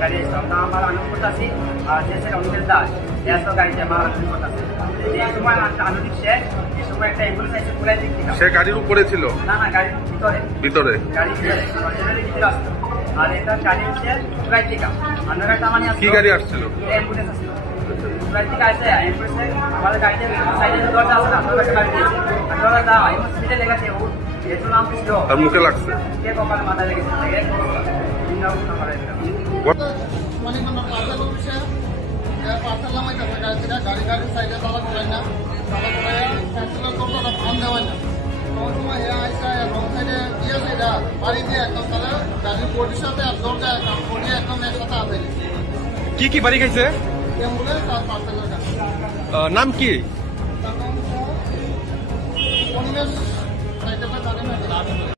গাড়ি আসলাম তা আমার আনন্দ করতেছি আর যে সেটা অনুদের দাস গ্যাসও গাড়িতে আমার আনন্দ করতেছে এই সময় আনন্দিক শেষ এই সময় একটা অ্যাম্বুলেন্স এসে পুরাই দিক থেকে সে গাড়ির উপরে ছিল না গাড়ির ভিতরে গাড়ির ভিতরে আসতো আর এটা গাড়ি হচ্ছে পুরাই টিকা আপনারা একটা মানে কি গাড়ি আসছিল অ্যাম্বুলেন্স আসছিল পুরাই টিকা আসে অ্যাম্বুলেন্সে আমাদের গাড়িতে সাইডে দরজা আছে না দরজা গাড়ি দিয়েছে আপনারা দাও এই হসপিটালে লেগেছে ও এর নাম ছিল তার মুখে লাগছে কে কপালে মাথায় লেগেছে মানিকগঞ্জ পার্সেল অফিসে পার্সেল নামাই যাবে গাড়ির সাইডে তালা করাই না তালা করাইয়া পার্সেলের দরজাটা ফোন দেওয়াই না তখন সময় এরা আইসা রং সাইডে দিয়েছে এরা বাড়ি দিয়ে একদম তাহলে গাড়ির বডির সাথে আর দরজা বডি একদম একসাথে আছে কি বাড়ি খাইছে অ্যাম্বুলেন্স আর পার্সেলের গাড়ি নাম কি তার নাম পরিবেশ সাইডে জানেন না